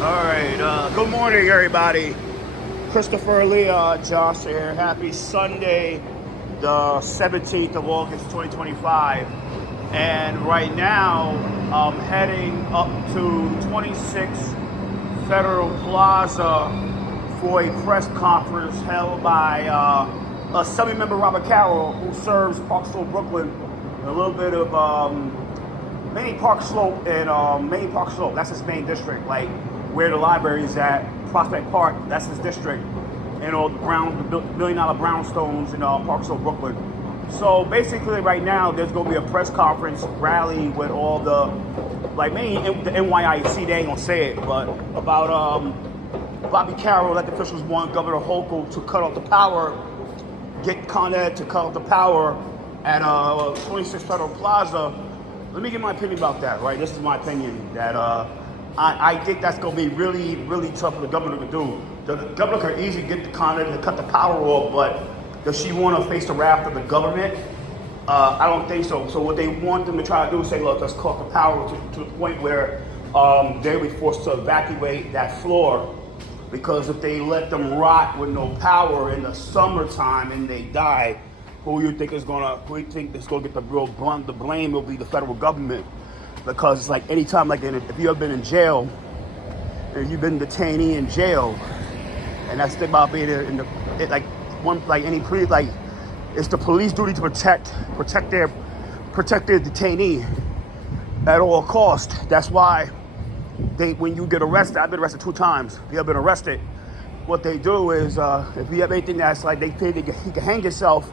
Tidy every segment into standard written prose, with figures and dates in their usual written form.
All right, good morning, everybody. Christopher Lee, Josh here. Happy Sunday, the 17th of August, 2025. And right now, I'm heading up to 26 Federal Plaza for a press conference held by Assembly Member Robert Carrol, who serves Hochul, Brooklyn, a little bit of Main Park Slope and Main Park Slope. That's his main district, like where the library is at, Prospect Park. That's his district, and all the $1 million brownstones in Park Slope, Brooklyn. So basically, right now there's going to be a press conference rally with all the, like mainly the NYIC. They ain't gonna say it, but about Bobby Carroll, elected officials want Governor Hochul to cut off the power, get Con Ed to cut off the power at 26 Federal Plaza. Let me give my opinion about that, right? This is my opinion, that I think that's going to be really, really tough for the governor to do. The governor could easily get the Con Ed to cut the power off, but does she want to face the wrath of the government? I don't think so. So what they want them to try to do is say, look, let's cut off the power to the point where they'll be forced to evacuate that floor. Because if they let them rot with no power in the summertime and they die, who you think is gonna get the real brunt? The blame will be the federal government, because it's like anytime, like if you ever been in jail, and you've been detainee in jail, and that's the thing about being in the it's the police duty to protect their detainee at all costs. That's why when you get arrested, I've been arrested 2 times. If you have been arrested, what they do is if you have anything that's like they think you can hang yourself.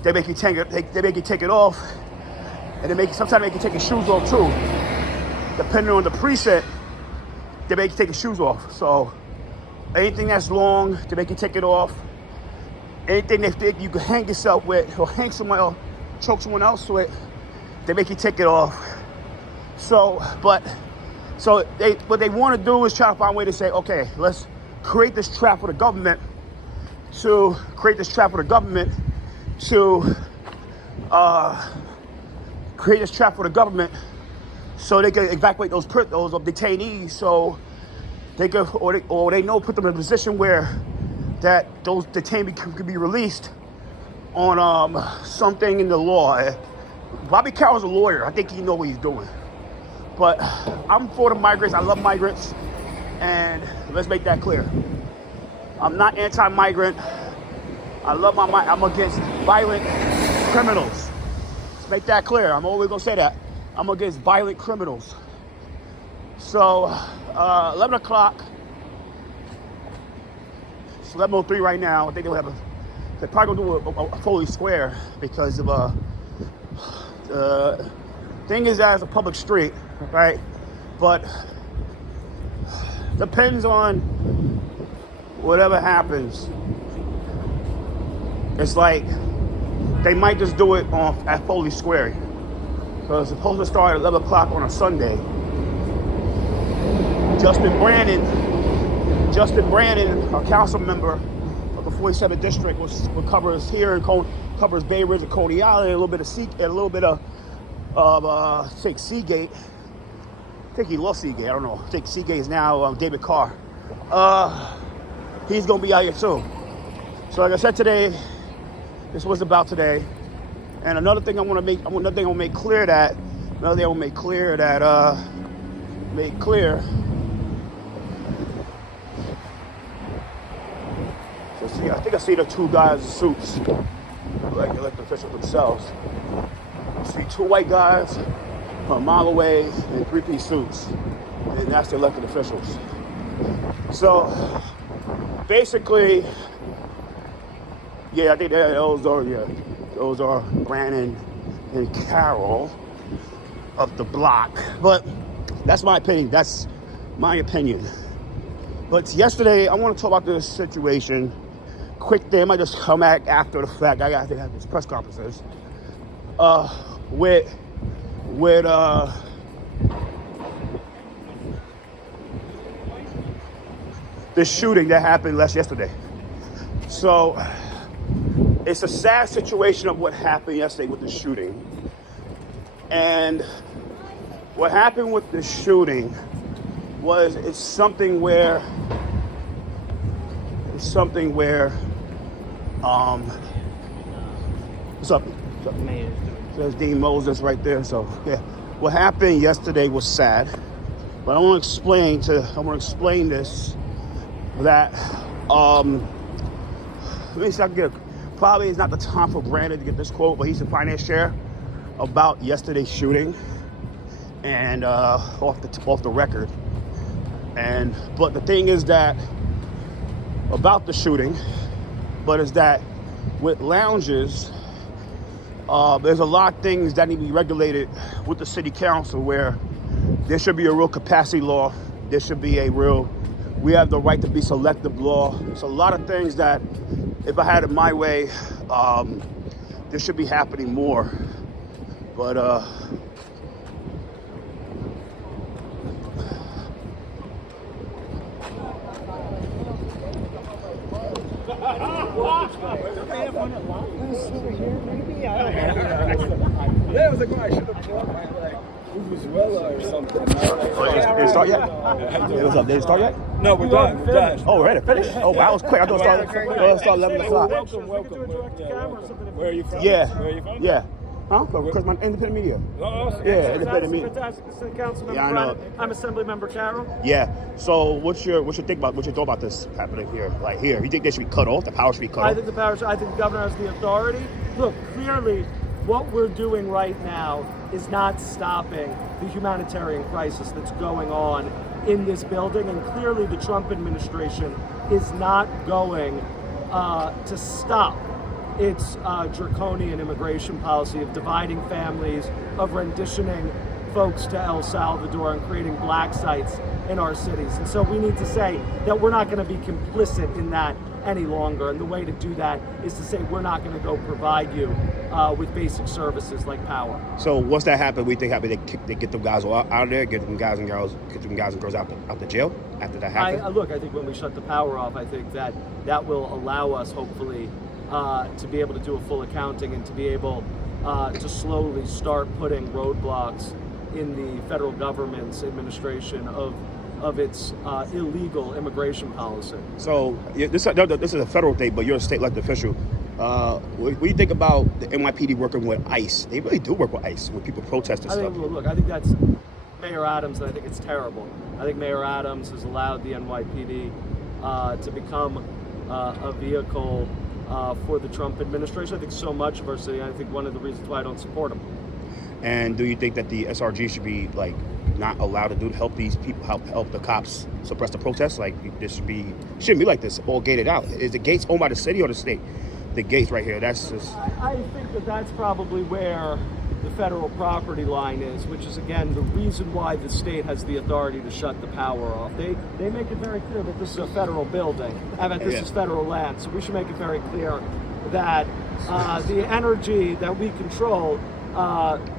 They make you take it off, and sometimes make you take your shoes off too. Depending on the precinct, they make you take your shoes off. So anything that's long, they make you take it off. Anything they think you can hang yourself with, or hang someone else, choke someone else with, they make you take it off. What they want to do is try to find a way to say, okay, let's create this trap for the government to so they can evacuate those detainees, so they could, or they know, put them in a position where that those detainees could be released on something in the law. Bobby Carroll's a lawyer. I think he knows what he's doing. But I'm for the migrants. I love migrants, and let's make that clear. I'm not anti-migrant. I'm against violent criminals. Let's make that clear. I'm always gonna say that. I'm against violent criminals. So 11 o'clock. It's 11:03 right now. I think they're probably gonna do a Foley Square, because of the thing is that it's a public street, right? But depends on whatever happens. It's like they might just do it at Foley Square, because it's supposed to start at 11 o'clock on a Sunday. Justin Brannan, a council member of the 47th district, which covers here and covers Bay Ridge and Coney Island, a little bit of Seagate. I think he lost Seagate. I don't know. I think Seagate is now David Carr. He's gonna be out here too. So like I said today, this was about today. And another thing I want to make clear that So see, I think I see the 2 guys in suits, like elected officials themselves. I see 2 white guys from a mile away in 3-piece suits, and that's the elected officials. So basically, yeah, I think those are Brannan and Carrol of the block. But that's my opinion. But yesterday, I want to talk about this situation. Quick thing, I might just come back after the fact. I got to have these press conferences with this shooting that happened yesterday. So it's a sad situation of what happened yesterday with the shooting. And what happened with the shooting was it's something where what's up? There's Dean Moses right there. So yeah, what happened yesterday was sad, but I want to explain this that let me see if I can get probably it's not the time for Brandon to get this quote, but he's the finance chair about yesterday's shooting and off the record. But the thing is that about the shooting, but is that with lounges, there's a lot of things that need to be regulated with the city council where there should be a real capacity law. There should be we have the right to be selective law. There's a lot of things that if I had it my way, there should be happening more. But Yeah, I was like, well, I should have brought my Venezuela or something. did it start yet? What's up? Did it start yet? No, we're done. We're done. Oh, we're ready to finish? Oh, wow, it was quick. I thought it started 11 o'clock. Welcome. Where are you from? Yeah. Where are you from? Yeah. Huh? Because my independent media. Oh, Yeah, independent media. Fantastic. City Councilmember Yeah, I know. Brannan. I'm Assembly Member Carrol. Yeah. So what's your thought about this happening here? Like here, you think they should be cut off? The power should be cut off? I think the governor has the authority. Look, clearly, what we're doing right now is not stopping the humanitarian crisis that's going on in this building, and clearly the Trump administration is not going to stop its draconian immigration policy of dividing families, of renditioning folks to El Salvador and creating black sites in our cities. And so we need to say that we're not going to be complicit in that any longer. And the way to do that is to say we're not going to go provide you with basic services like power. So once that happens, we think they get them guys out of there, get them guys and girls out the jail after that happens? I think when we shut the power off, I think that will allow us, hopefully, to be able to do a full accounting and to be able to slowly start putting roadblocks in the federal government's administration of its illegal immigration policy. So this is a federal thing, but you're a state elected official. What do you think about the NYPD working with ICE? They really do work with ICE when people protest and stuff. I think that's Mayor Adams, and I think it's terrible. I think Mayor Adams has allowed the NYPD to become a vehicle for the Trump administration. I think so much of our city. I think one of the reasons why I don't support him. And do you think that the SRG should be not allowed to help these people, help the cops suppress the protests? This shouldn't be like this, all gated out. Is the gates owned by the city or the state? The gates right here. That's just. I think that's probably where the federal property line is, which is again the reason why the state has the authority to shut the power off. They make it very clear that this is a federal building and that this is federal land. So we should make it very clear that the energy that we control,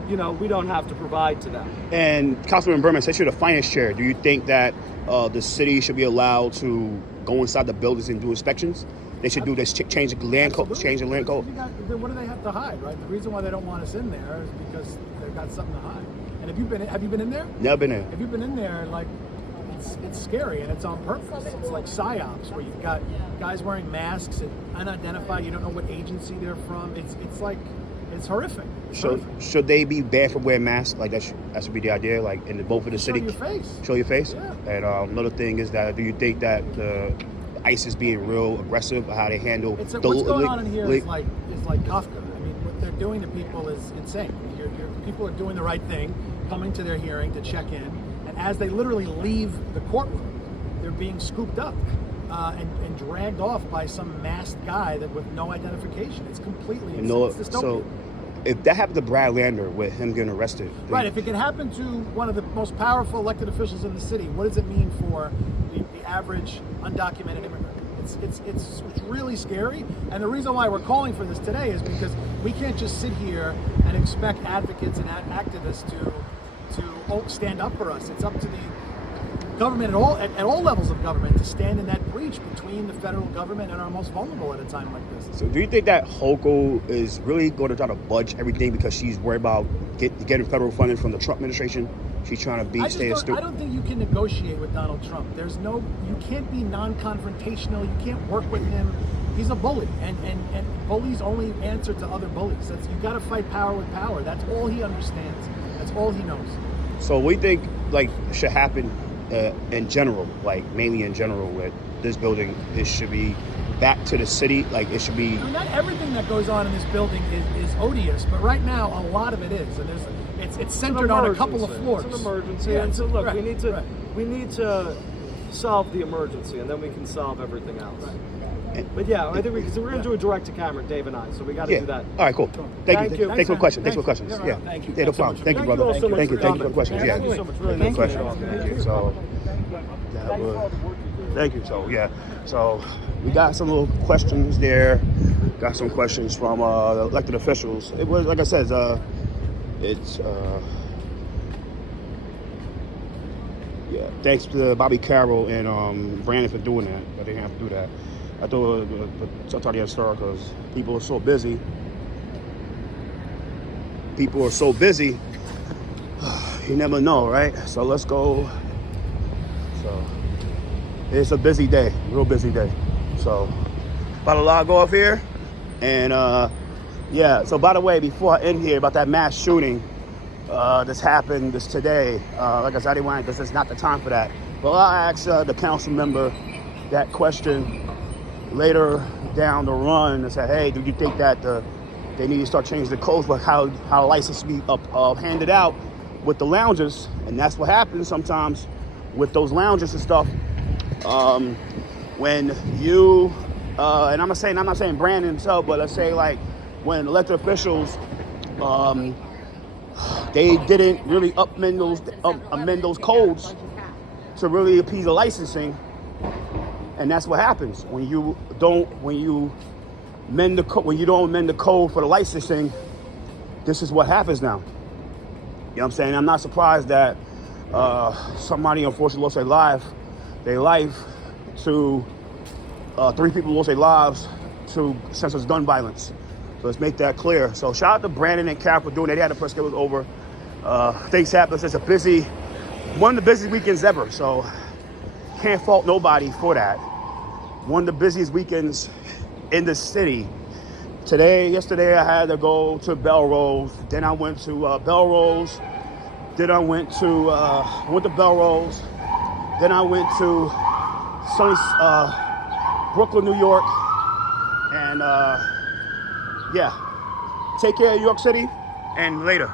we don't have to provide to them. And Councilman Berman, since you're the finance chair, do you think that the city should be allowed to go inside the buildings and do inspections? They should do this, change the land code. Then what do they have to hide, right? The reason why they don't want us in there is because they've got something to hide. And have you been in there? Never been in. Have you been in there? It's scary and it's on purpose. It's like psyops where you've got guys wearing masks and unidentified. You don't know what agency they're from. It's horrific. Should they be banned from wearing masks? That should be the idea. In both of the city. Show your face. Show your face. Yeah. And another thing is that do you think that the ICE is being real aggressive, how they handle what's going on in here is like Kafka. I mean, what they're doing to people is insane. People are doing the right thing, coming to their hearing to check in, and as they literally leave the courtroom, they're being scooped up and dragged off by some masked guy with no identification. It's completely insane. It's dystopian. So if that happened to Brad Lander with him getting arrested, right? If it can happen to one of the most powerful elected officials in the city, what does it mean for the average undocumented immigrant? It's really scary. And the reason why we're calling for this today is because we can't just sit here and expect advocates and activists to stand up for us. It's up to the government at all levels of government to stand in that breach between the federal government and our most vulnerable at a time like this. So do you think that Hochul is really going to try to budge everything because she's worried about getting federal funding from the Trump administration? she's trying to I stupid. don't think you can negotiate with Donald Trump. You can't be non-confrontational. You can't work with him. He's a bully, and bullies only answer to other bullies. You got to fight power with power. That's all he understands. That's all he knows. So we think like should happen in general, like mainly in general, with this building, it should be back to the city. Like it should be. I mean, not everything that goes on in this building is odious, but right now a lot of it is, and it's centered on a couple of floors. It's an emergency, Yeah, and so look, right, we need to solve the emergency, and then we can solve everything else. Right. But yeah, I think we're going to do a direct to camera, Dave and I, so we got to do that. All right, cool. Thank you. Thanks for the question. Thanks. Thanks for the questions. Yeah, Yeah. thank you. Yeah, no problem. Thank you, brother. all so much Thank you. for Thank you for the coming. questions. Yeah. Thank you so much. Really Thank you for nice the to questions. meet you. Thank you. So. Thank you. So yeah, so we got some little questions there. Got some questions from the elected officials. It was like I said, it's yeah. Thanks to Bobby Carrol and Brannan for doing that, but they didn't have to do that. I thought the story because people are so busy. People are so busy. You never know, right? So let's go. So. It's a busy day, real busy day. So, about to log off here. And yeah, so by the way, before I end here, about that mass shooting, this happened today. Like I said, I didn't want, this is not the time for that. But I'll ask the council member that question later down the run and say, hey, do you think that they need to start changing the codes for how license be handed out with the lounges? And that's what happens sometimes with those lounges and stuff. When you and I'm not saying Brandon himself, but let's say like when elected officials they didn't really amend those codes to really appease the licensing, and that's what happens when you don't amend the code for the licensing. This is what happens now. You know what I'm saying? I'm not surprised that somebody unfortunately lost their life to 3 people lost their lives to senseless gun violence. So let's make that clear. So shout out to Brandon and Carrol for doing that. They had the press was over. Things happen. It's one of the busiest weekends ever. So can't fault nobody for that. One of the busiest weekends in the city. Yesterday I had to go to Belrose. Then I went to Belrose. Then I went to Belrose. Then I went to sunny Brooklyn, New York. And yeah, take care of New York City, and later.